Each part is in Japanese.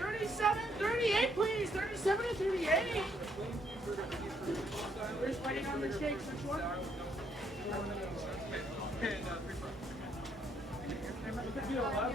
37, 38, please. 37 and 38. We're just waiting on the shakes. Which one? It could be 11.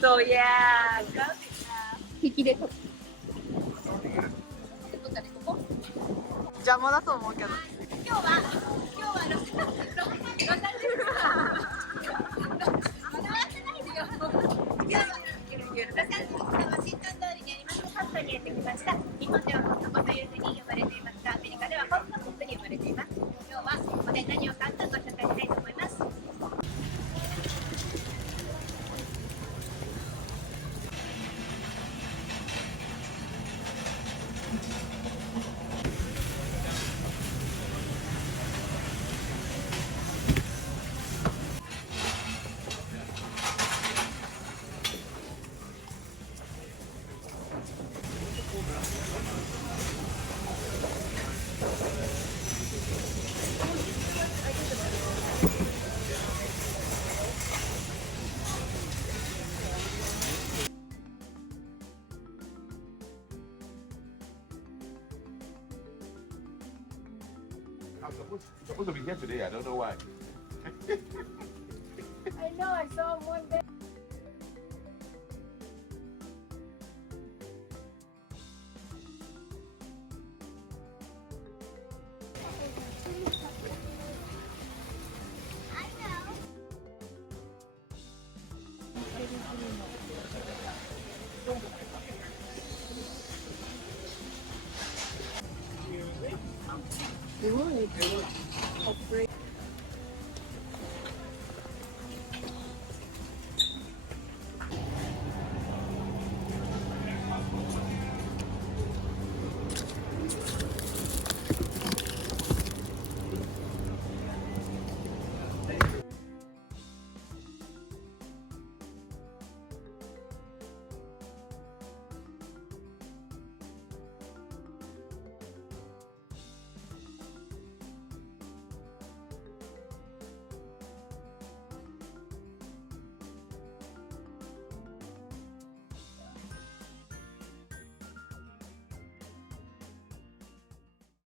So yeah, 引きで撮って邪魔だと思うけど。今日はロサンゼルス笑わせないでよ。ロサンゼルスのワシントン通りにありますハットにやってきました。日本ではホットコというふうに呼ばれていますが、アメリカではホットコと呼ばれています。今日はここで何を買うかご紹介したいと思います。I'm supposed to be here today. I don't know why. I know. I saw him one day.